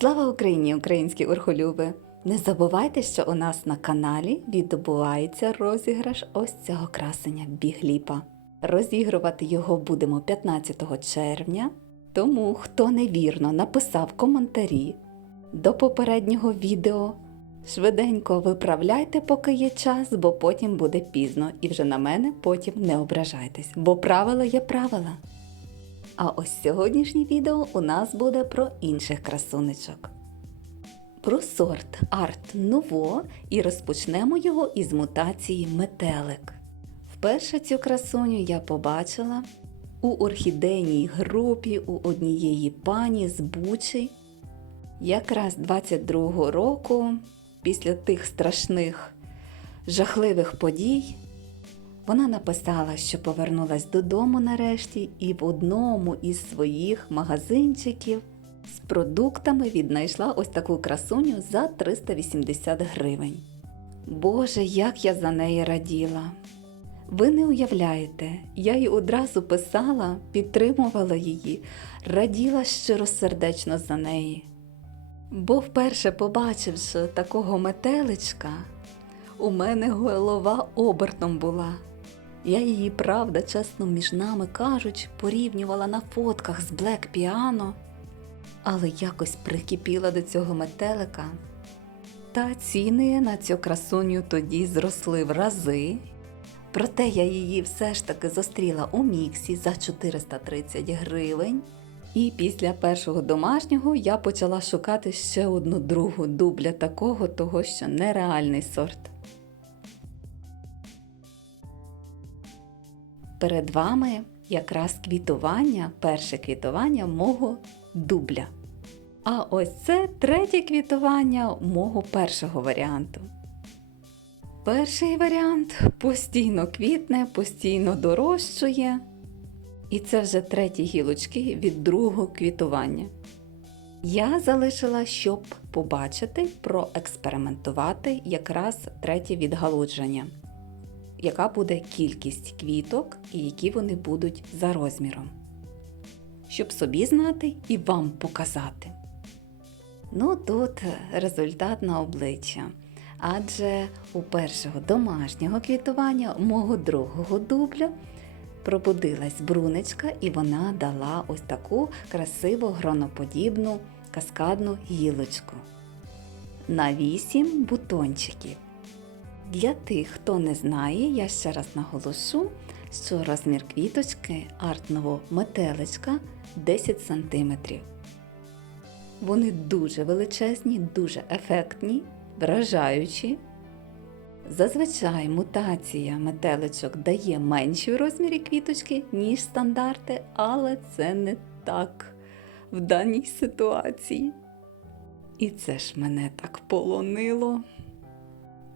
Слава Україні, українські орхолюби! Не забувайте, що у нас на каналі відбувається розіграш ось цього красення бігліпа. Розігрувати його будемо 15 червня. Тому, хто невірно написав коментарі до попереднього відео, швиденько виправляйте, поки є час, бо потім буде пізно, і вже на мене потім не ображайтесь, бо правила є правила. А ось сьогоднішнє відео у нас буде про інших красунечок. Про сорт Арт Nouveau і розпочнемо його із мутації метелик. Вперше цю красуню я побачила у орхідейній групі у однієї пані з Бучі. Якраз 22-го року, після тих страшних жахливих подій, вона написала, що повернулась додому нарешті і в одному із своїх магазинчиків з продуктами віднайшла ось таку красуню за 380 гривень. Боже, як я за неї раділа! Ви не уявляєте, я їй одразу писала, підтримувала її, раділа щиросердечно за неї. Бо вперше побачивши такого метеличка, у мене голова обертом була. Я її, правда, чесно між нами кажучи, порівнювала на фотках з Black Piano, але якось прикипіла до цього метелика. Та ціни на цю красуню тоді зросли в рази. Проте я її все ж таки зустріла у міксі за 430 гривень. І після першого домашнього я почала шукати ще одну другу дубля такого, того що нереальний сорт. Перед вами якраз квітування, перше квітування мого дубля. А ось це третє квітування мого першого варіанту. Перший варіант постійно квітне, постійно дорожчує. І це вже треті гілочки від другого квітування. Я залишила, щоб побачити, проекспериментувати якраз третє відгалудження, яка буде кількість квіток і які вони будуть за розміром. Щоб собі знати і вам показати. Ну, тут результат на обличчя. Адже у першого домашнього квітування мого другого дубля пробудилась брунечка, і вона дала ось таку красиву гроноподібну каскадну гілочку на 8 бутончиків. Для тих, хто не знає, я ще раз наголошу, що розмір квіточки артного метеличка 10 см. Вони дуже величезні, дуже ефектні, вражаючі. Зазвичай мутація метеличок дає менші в розмірі квіточки, ніж стандарти, але це не так в даній ситуації. І це ж мене так полонило.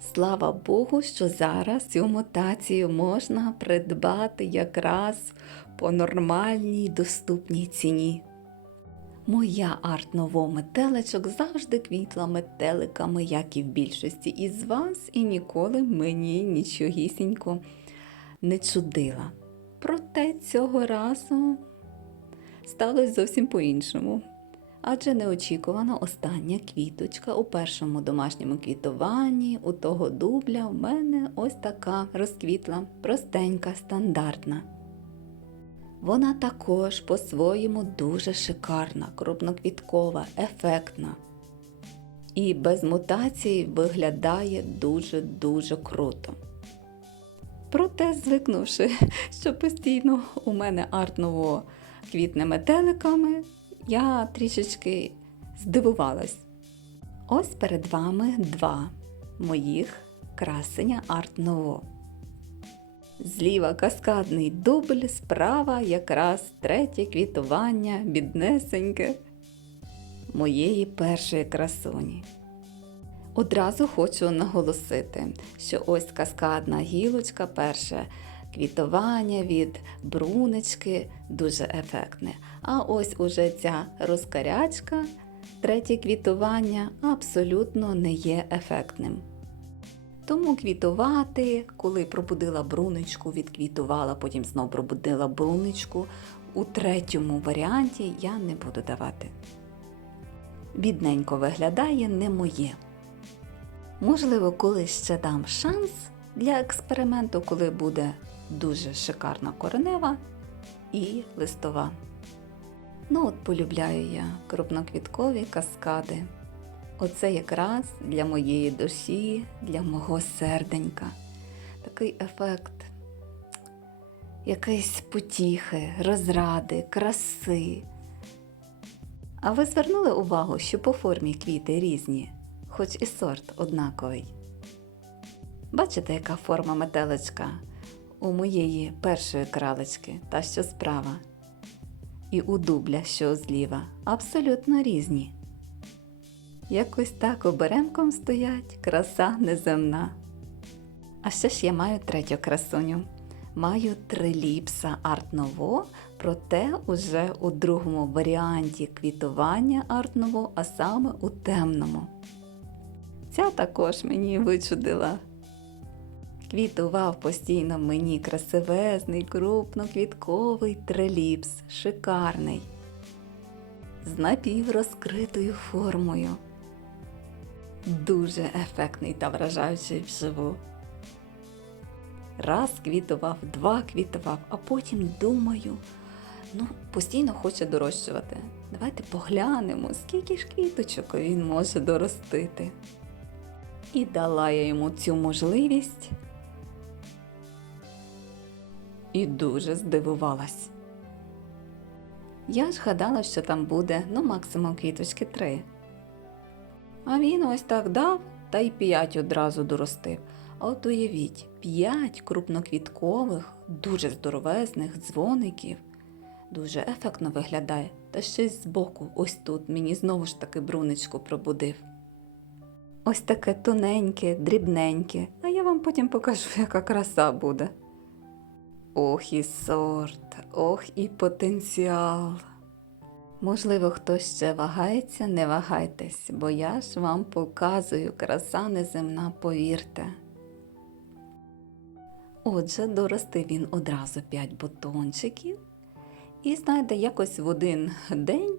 Слава Богу, що зараз цю мутацію можна придбати якраз по нормальній доступній ціні. Моя арт-ново метеличок завжди квітла метеликами, як і в більшості із вас, і ніколи мені нічогісінько не чудила. Проте цього разу сталося зовсім по-іншому. Адже неочікувано остання квіточка у першому домашньому квітуванні у того дубля в мене ось така розквітла, простенька, стандартна. Вона також по-своєму дуже шикарна, крупноквіткова, ефектна. І без мутацій виглядає дуже-дуже круто. Проте, звикнувши, що постійно у мене арт-ново квітне метеликами, я трішечки здивувалась. Ось перед вами два моїх красення арт-ново. Зліва каскадний дубль, справа якраз третє квітування, біднесеньке моєї першої красуні. Одразу хочу наголосити, що ось каскадна гілочка, перше квітування від брунечки дуже ефектне. А ось уже ця розкарячка, третє квітування абсолютно не є ефектним. Тому квітувати, коли пробудила брунечку, відквітувала, потім знов пробудила брунечку. У третьому варіанті я не буду давати. бідненько виглядає, не моє. Можливо, колись ще дам шанс для експерименту, коли буде дуже шикарна коренева і листова. Ну от полюбляю я крупноквіткові каскади. Оце якраз для моєї душі, для мого серденька. Такий ефект якоїсь потіхи, розради, краси. А ви звернули увагу, що по формі квіти різні, хоч і сорт однаковий. Бачите, яка форма метеличка у моєї першої кралечки, та що справа, і у дубля, що зліва, абсолютно різні. Якось так оберемком стоять краса неземна. А ще ж я маю третю красуню. Маю триліпса Арт Ново, проте уже у другому варіанті квітування Арт Ново, а саме у темному. Ця також мені вичудила. Квітував постійно мені красивезний, крупноквітковий триліпс, шикарний, з напіврозкритою формою. Дуже ефектний та вражаючий вживу. Раз квітував, два квітував, а потім думаю, ну, постійно хоче дорощувати. Давайте поглянемо, скільки ж квіточок він може доростити. І дала я йому цю можливість. І дуже здивувалась. Я ж гадала, що там буде ну максимум квіточки три. А він ось так дав та й п'ять одразу доростив. От уявіть, п'ять крупноквіткових, дуже здоровезних дзвоників. Дуже ефектно виглядає, та й збоку, ось тут мені знову ж таки брунечку пробудив. Ось таке тоненьке, дрібненьке, а я вам потім покажу, яка краса буде. Ох і сорт, ох і потенціал. Можливо, хтось ще вагається, не вагайтесь, бо я ж вам показую краса неземна, повірте. Отже, доростив він одразу 5 бутончиків і, знаєте, якось в один день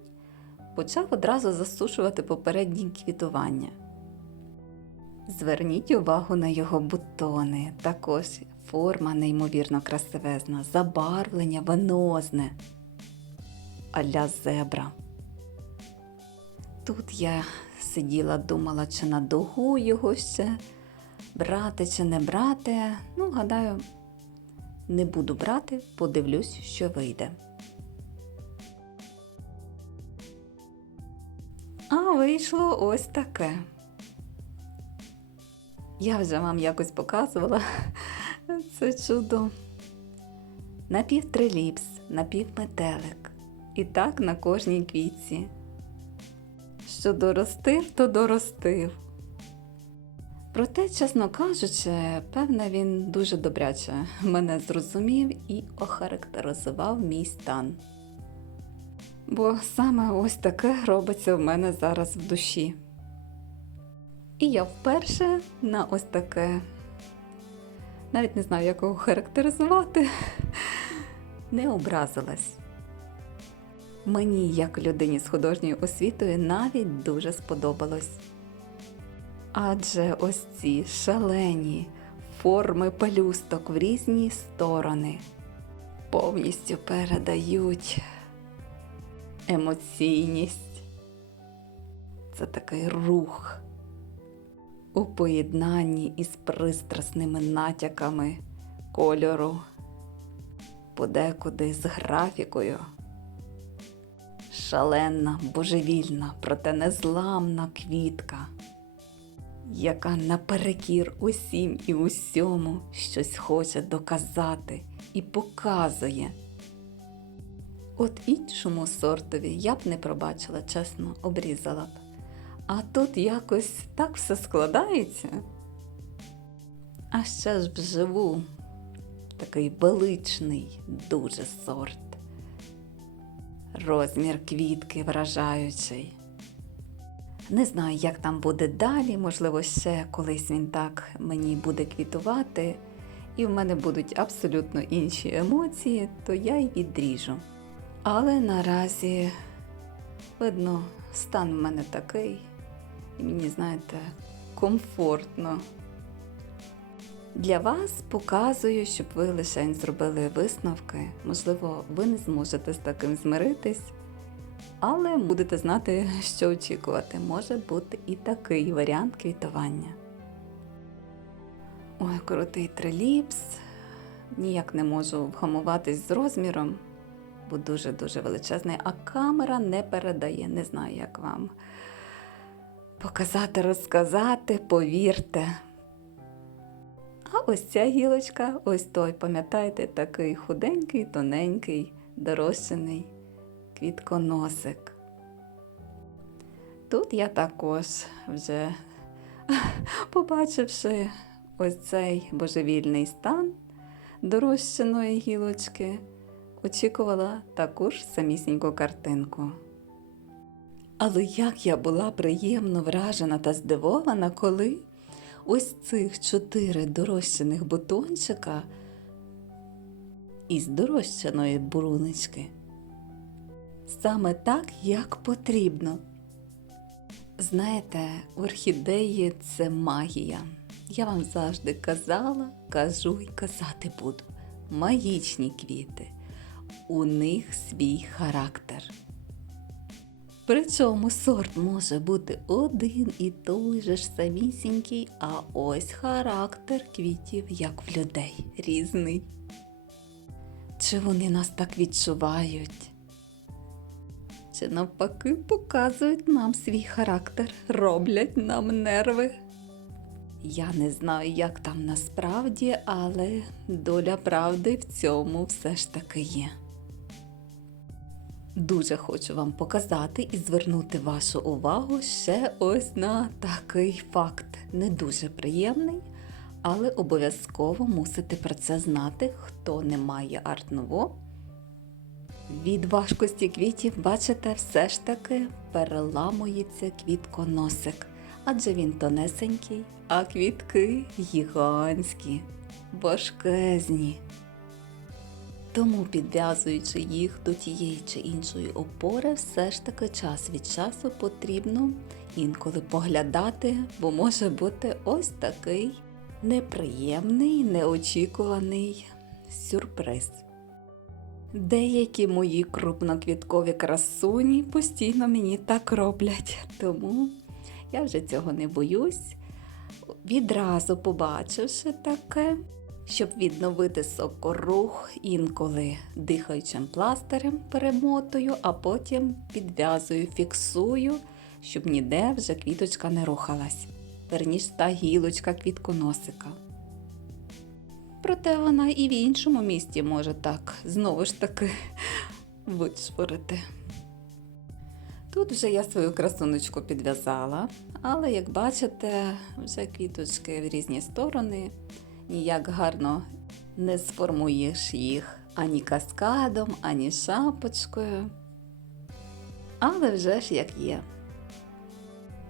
почав одразу засушувати попередні квітування. Зверніть увагу на його бутони, також форма неймовірно красивезна, забарвлення венозне а-ля зебра. Тут я сиділа, думала, чи на дугу його ще брати чи не брати. Ну, гадаю, не буду брати, подивлюсь, що вийде. А вийшло ось таке. Я вже вам якось показувала це чудо. Напівтриліпс, напівметелик. І так на кожній квітці. Що доростив, то доростив. Проте, чесно кажучи, певне, він дуже добряче мене зрозумів і охарактеризував мій стан. Бо саме ось таке робиться в мене зараз в душі. І я вперше на ось таке, навіть не знаю, як його характеризувати, не образилась. Мені, як людині з художньою освітою, навіть дуже сподобалось. Адже ось ці шалені форми пелюсток в різні сторони повністю передають емоційність. Це такий рух у поєднанні із пристрасними натяками кольору, подекуди з графікою. Шаленна, божевільна, проте незламна квітка, яка наперекір усім і усьому щось хоче доказати і показує. От іншому сортові я б не пробачила, чесно, обрізала б. А тут якось так все складається. А ще ж вживу такий величний дуже сорт. Розмір квітки вражаючий. Не знаю, як там буде далі, можливо, ще колись він так мені буде квітувати, і в мене будуть абсолютно інші емоції, то я й відріжу. Але наразі, видно, стан в мене такий, мені, знаєте, комфортно. Для вас показую, щоб ви лише зробили висновки. Можливо, ви не зможете з таким змиритись, але будете знати, що очікувати. Може бути і такий варіант квітування. Ой, крутий триліпс. Ніяк не можу вгамуватись з розміром, бо дуже-дуже величезний, а камера не передає. Не знаю, як вам показати, розказати, повірте. А ось ця гілочка, ось той, пам'ятаєте, такий худенький, тоненький, дорощений квітконосик. Тут я також вже, побачивши ось цей божевільний стан дорощеної гілочки, очікувала таку ж самісіньку картинку. Але як я була приємно вражена та здивована, коли ось цих чотири дорощених бутончика із дорощеної брунички. Саме так, як потрібно. Знаєте, орхідеї це магія. Я вам завжди казала, кажу і казати буду. Магічні квіти. У них свій характер. Причому сорт може бути один і той же ж самісінький, а ось характер квітів, як в людей, різний. Чи вони нас так відчувають? Чи навпаки показують нам свій характер, роблять нам нерви? Я не знаю, як там насправді, але доля правди в цьому все ж таки є. Дуже хочу вам показати і звернути вашу увагу ще ось на такий факт. Не дуже приємний, але обов'язково мусите про це знати, хто не має арт-ново. Від важкості квітів, бачите, все ж таки переламується квітконосик, адже він тонесенький, а квітки гігантські, важкезні. Тому, підв'язуючи їх до тієї чи іншої опори, все ж таки час від часу потрібно інколи поглядати, бо може бути ось такий неприємний, неочікуваний сюрприз. Деякі мої крупноквіткові красуні постійно мені так роблять, тому я вже цього не боюсь. Відразу побачивши таке, щоб відновити сокорух інколи дихаючим пластирем перемотую, а потім підв'язую, фіксую, щоб ніде вже квіточка не рухалась. Верніш та гілочка квітконосика. Проте вона і в іншому місті може так знову ж таки вичворити. Тут вже я свою красуночку підв'язала, але як бачите, вже квіточки в різні сторони ніяк гарно не сформуєш їх ані каскадом, ані шапочкою. Але вже ж як є.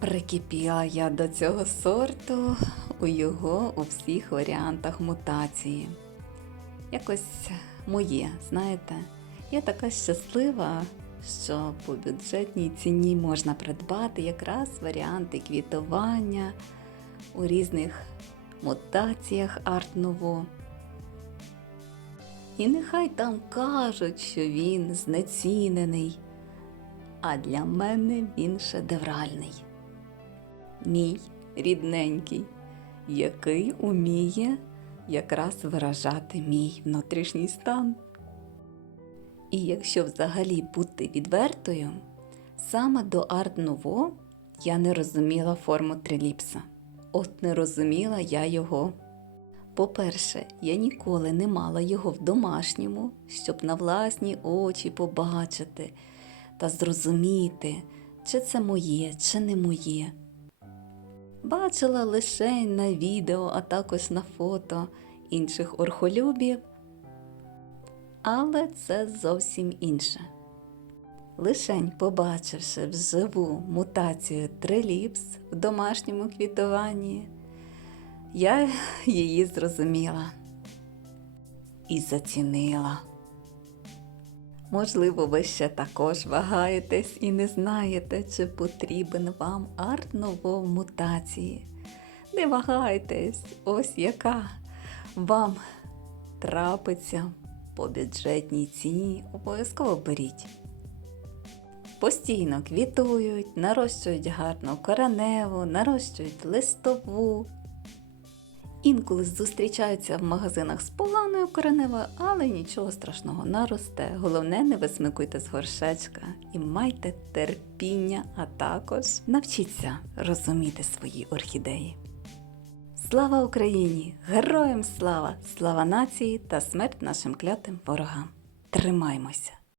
Прикипіла я до цього сорту у його у всіх варіантах мутації. Якось моє, знаєте, я така щаслива, що по бюджетній ціні можна придбати якраз варіанти квітування у різних мутаціях арт-ново. І нехай там кажуть, що він знецінений, а для мене він шедевральний. Мій рідненький, який уміє якраз виражати мій внутрішній стан. І якщо взагалі бути відвертою, саме до арт-ново я не розуміла форму триліпса. От не розуміла я його. По-перше, я ніколи не мала його в домашньому, щоб на власні очі побачити та зрозуміти, чи це моє, чи не моє. Бачила лише на відео, а також на фото інших орхолюбів, але це зовсім інше. Лишень побачивши вживу мутацію триліпс в домашньому квітуванні, я її зрозуміла і зацінила. Можливо, ви ще також вагаєтесь і не знаєте, чи потрібен вам арт-ново мутації. Не вагайтесь, ось яка вам трапиться по бюджетній ціні, обов'язково беріть. Постійно квітують, нарощують гарну кореневу, нарощують листову. Інколи зустрічаються в магазинах з поганою кореневою, але нічого страшного наросте. Головне, не висмикуйте з горшечка і майте терпіння, а також навчіться розуміти свої орхідеї. Слава Україні! Героям слава! Слава нації та смерть нашим клятим ворогам! Тримаймося!